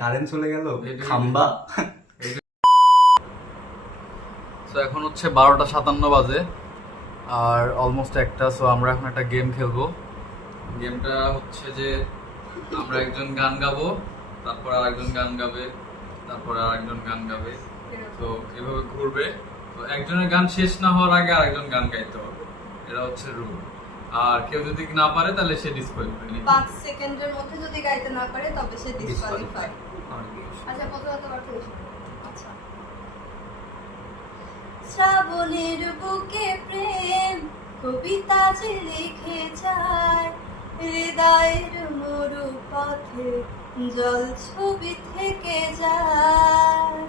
Current চলে গেল খাম্বা। তো এখন হচ্ছে 12:57 বাজে আর অলমোস্ট একটা। সো আমরা এখন একটা গেম খেলবো। গেমটা হচ্ছে যে আমরা একজন গান গাবো, তারপর আর একজন গান গাবে, তারপর আর একজন গান গাবে। তো এভাবে ঘুরবে। তো একজনের গান শেষ না হওয়ার আগে আরেকজন গান গাইতে হবে, এটা হচ্ছে রুল। আর কেউ যদি না পারে তাহলে সে ডিসকোয়ালিফাই। 5 সেকেন্ডের মধ্যে যদি গাইতে না পারে তবে সে ডিসকোয়ালিফাই। আচ্ছা প্রথমত কথা বলছি। আচ্ছা শ্রাবণের বুকে প্রেম কবিতা যে লিখে যায়, হৃদয়ের মরু পথে জল ছবি থেকে যায়।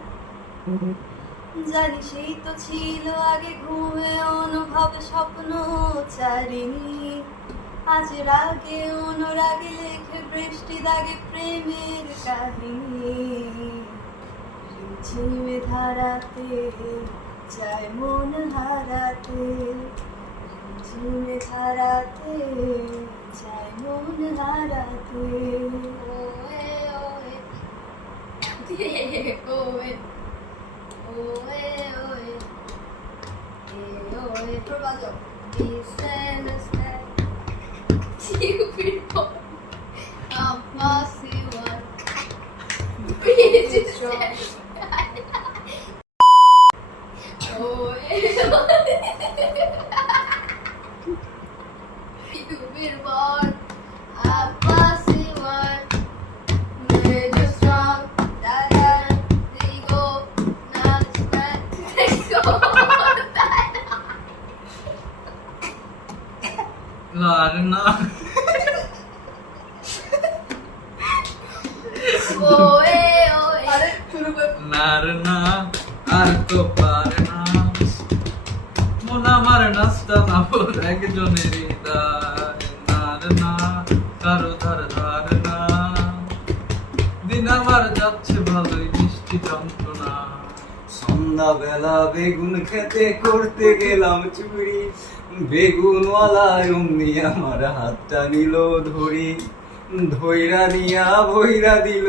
জানি সেই তো ছিল আগে ঘুমে অনুভব স্বপ্ন চারিণী, আজ রাগে অনুরাগে লেখে বৃষ্টি দাগে প্রেমের কাহিনী। ঝিমে ধারাতে চায় মন হারাতে, ঝিমে ধারাতে চায় মন হারাতে। ওয়ে ওয়ে ওয়ে ওয়ে ওয়ে ওয়ে প্রবাজো বিসেনস্টার Beautiful. Impossible. না না আর তো পারে না মন আমার নাচটা না বল একজনেরই না কারো ধার ধার না। দিন আমার যাচ্ছে ভালোই মিষ্টি যন্ত্রণা। সন্ধ্যা বেলা বেগুন খেতে করতে গেলাম চুরি, বেগুনওয়ালা অমনি আমার হাতটা নিল ধরি, ধৈরা নিয়া ভৈরা দিল,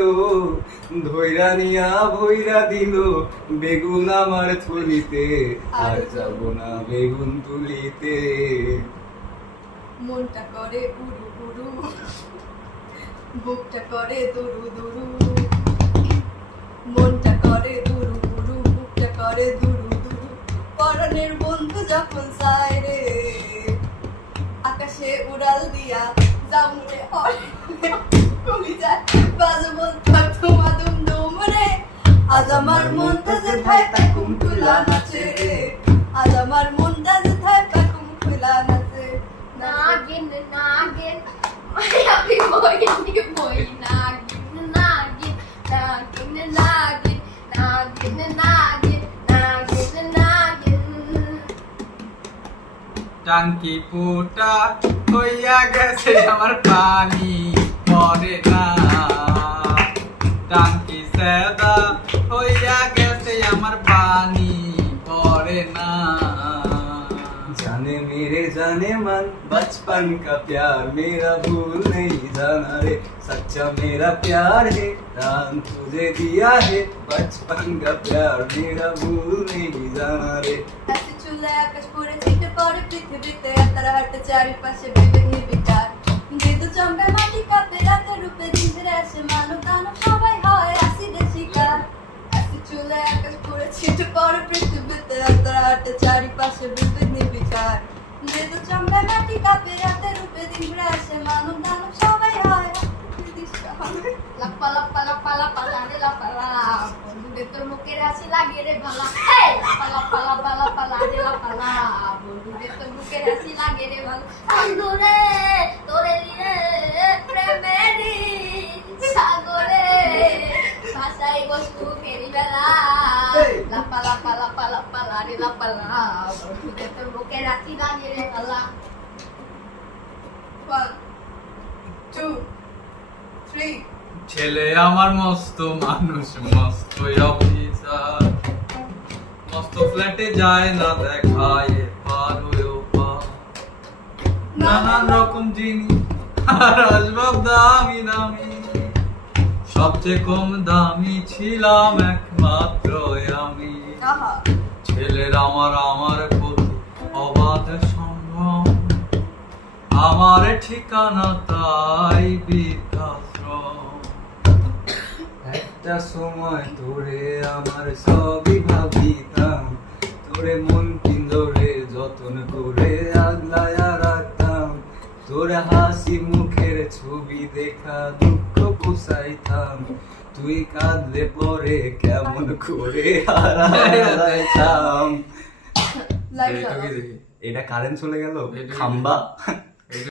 ধৈরা নিয়া ভৈরা দিল বেগুন আমার থলিতে, আর যাব না বেগুন তুলিতে। মনটা করে উড়ু উড়ু, বুকটা করে দুরু দুরু, মনটা করে দুরু দুরু, বুকটা করে দুরু দুরু। পরাণের বন্ধু যখন চায় রে আকাশে উড়াল দিয়া জামুরে কলি যায় বাজবো তোমা দুম দুম রে। আজ আমার মনটা যেথায় তাকুম তুলা নাচে রে, আজ আমার মনটা যেথায় তাকুম তুলা নাচে। নাগিন নাগিন মায়াবী বইনি বই নাগিন নাগিন নাগিন নাগিন নাগিন নাগিন নাগিন নাগিন। টাঙ্কি ফুটা হইয়া গেছে আমার পানি পরে না, টাঙ্কি সেদা হইয়া গেছে আমার পানি পরে না। जाने मेरे जाने मन बचपन का प्यार मेरा भूल नहीं जाना रे, सच्चा मेरा प्यार है राम तुझे दिया है, बचपन का प्यार मेरा भूल नहीं जाना रे। হাসি চুলায় আকাশ পড়ে ছিটে পড়ে পৃথিবীতে, তারা হাঁটে চারিপাশে বিবেক নির্বিকার। মৃদু চম্পে মাটি কাঁপে রাতে রূপে দিন ফিরে আসে মানব দানব সবাই হয় অ্যাসিডের শিকার। হাসি চুলায় আকাশ পড়ে ছিটে পড়ে পৃথিবীতে, তারা হাঁটে চারিপাশে বিবেক নির্বিকার। মৃদু চম্পে মাটি কাঁপে রাতে রূপে দিন ফিরে আসে মানব দানব সবাই হয় লাপা লাপা লাপা লাপা লারে লাপা লা, বন্ধুদের তোর মুখের হাসি লাগে রে ভালা। লাপা লাপা লাপা লাপা লারে লাপা লা, বন্ধুদের তোর মুখের হাসি লাগে রে ভালা। বন্ধু রে তোরে নিয়ে প্রেমেরই সাগরে ভাষায় বসু কেরি বেলা। লাপা লাপা লাপা লাপা লারে লাপা লা, বন্ধুদের তোর মুখের হাসি লাগে রে ভালা। 1 2 3 ছেলে আমার মস্ত মানুষ মস্ত অফিসার, মস্ত ফ্ল্যাটে যায় না দেখায় পার হয়েও পা, নানান রকম জিনিস আর আসবাব দামি দামি, সবচেয়ে কম দামি ছিলাম একমাত্র আমি। আহা, ছেলের আমার প্রতি অবাধ সম্ভ্রম, আমার ঠিকানা তাই বৃদ্ধাশ্রম। একটা সময় তোরে আমার সবই ভাবিতাম, তোরে মন পিন্দরে যতন করে আগলায়া রাখতাম, তোর হাসি মুখের ছবি দেখা দুঃখ পুষাইতাম, তুই কাঁদলে পরে কেমন করে হারাইতাম। লাইট এটা জ্বালাও। কি দেখি? এটা কারেন্ট চলে গেল এটা কি? খাম্বা